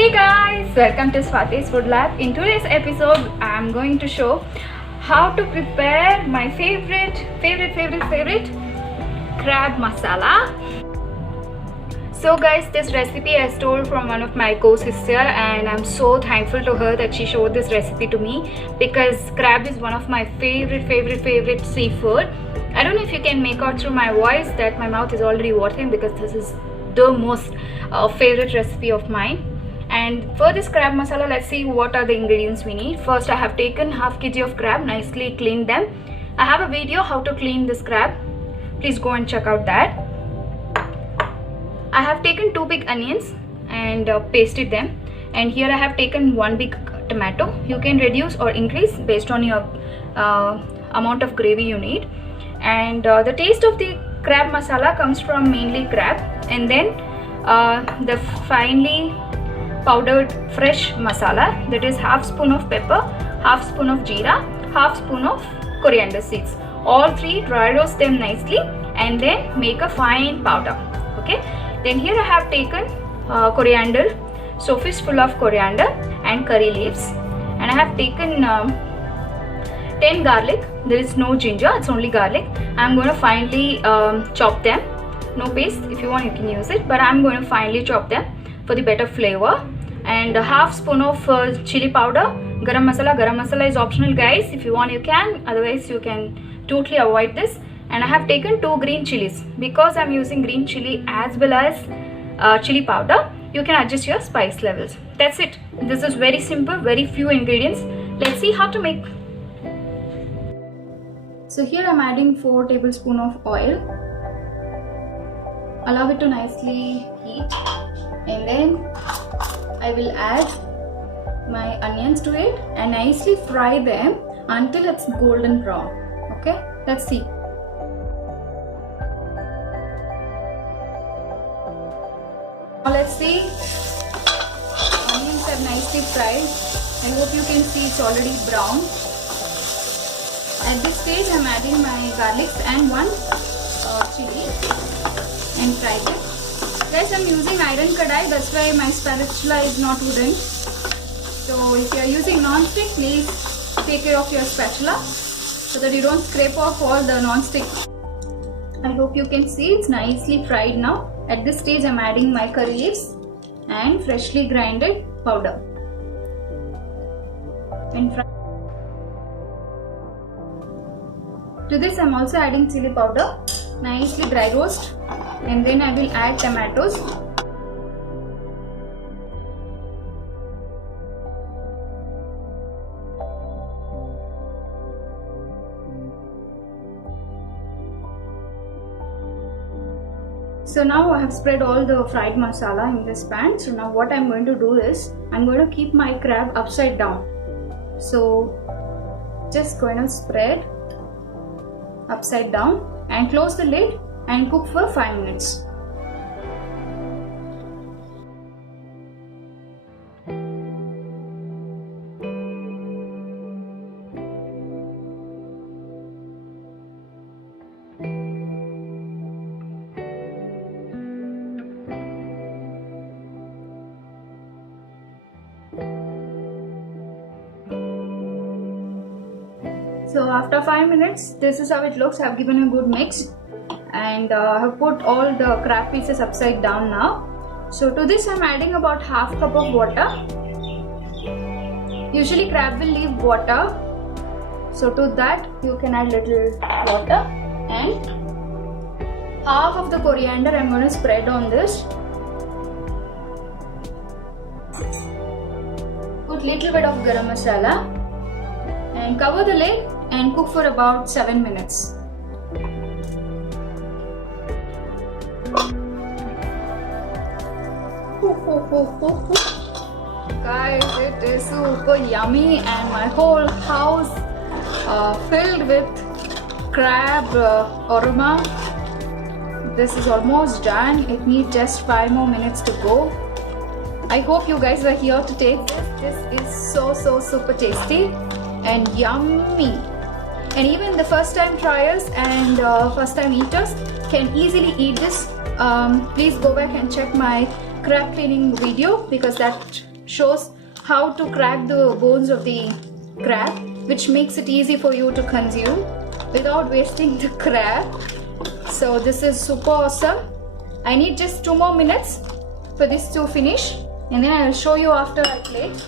Hey guys, welcome to Swati's Food Lab. In today's episode, I'm going to show how to prepare my favorite crab masala. So guys, this recipe I stole from one of my co-sister and I'm so thankful to her that she showed this recipe to me because crab is one of my favorite seafood. I don't know if you can make out through my voice that my mouth is already watering because this is the most favorite recipe of mine. And for this crab masala, let's see what are the ingredients we need. First, I have taken half kg of crab, nicely cleaned them. I have a video how to clean this crab. Please go and check out that. I have taken 2 big onions and pasted them. And here I have taken 1 big tomato. You can reduce or increase based on your amount of gravy you need. And the taste of the crab masala comes from mainly crab and then the finely powdered fresh masala, that is half spoon of pepper, half spoon of jeera, half spoon of coriander seeds. All 3 dry roast them nicely and then make a fine powder. Okay. Then here I have taken coriander, so fistful of coriander and curry leaves, and I have taken 10 garlic. There is no ginger, it's only garlic. I'm going to finely chop them. No paste, if you want you can use it, but I'm going to finely chop them for the better flavor. And a half spoon of chili powder. Garam masala is optional guys, if you want you can, otherwise you can totally avoid this. And I have taken 2 green chilies because I'm using green chili as well as chili powder. You can adjust your spice levels. That's it. This is very simple, very few ingredients. Let's see how to make. So here I'm adding 4 tablespoons of oil. Allow it to nicely heat and then I will add my onions to it and nicely fry them until it's golden brown. Okay, let's see. Now let's see. Onions are nicely fried. I hope you can see it's already brown. At this stage I'm adding my garlic and 1 chili and fry them. Guys, I'm using iron kadai, that's why my spatula is not wooden. So if you are using non-stick, please take care of your spatula so that you don't scrape off all the non-stick. I hope you can see it's nicely fried now. At this stage I'm adding my curry leaves and freshly grinded powder. And to this I'm also adding chili powder, nicely dry roast, and then I will add tomatoes. So now I have spread all the fried masala in this pan. So now what I'm going to do is I'm going to keep my crab upside down. So just going to spread upside down and close the lid and cook for 5 minutes. So after 5 minutes, this is how it looks. I have given a good mix and I have put all the crab pieces upside down now. So to this I'm adding about half cup of water. Usually crab will leave water, so to that you can add little water, and half of the coriander I'm going to spread on this. Put little bit of garam masala and cover the lid and cook for about 7 minutes. Guys, it is super yummy and my whole house filled with crab aroma. This is almost done. It needs just 5 more minutes to go. I hope you guys are here to taste this. This is so super tasty and yummy. And even the first time triers and first time eaters can easily eat this. Please go back and check my crab cleaning video because that shows how to crack the bones of the crab, which makes it easy for you to consume without wasting the crab. So this is super awesome. I need just 2 more minutes for this to finish, and then I will show you after I plate.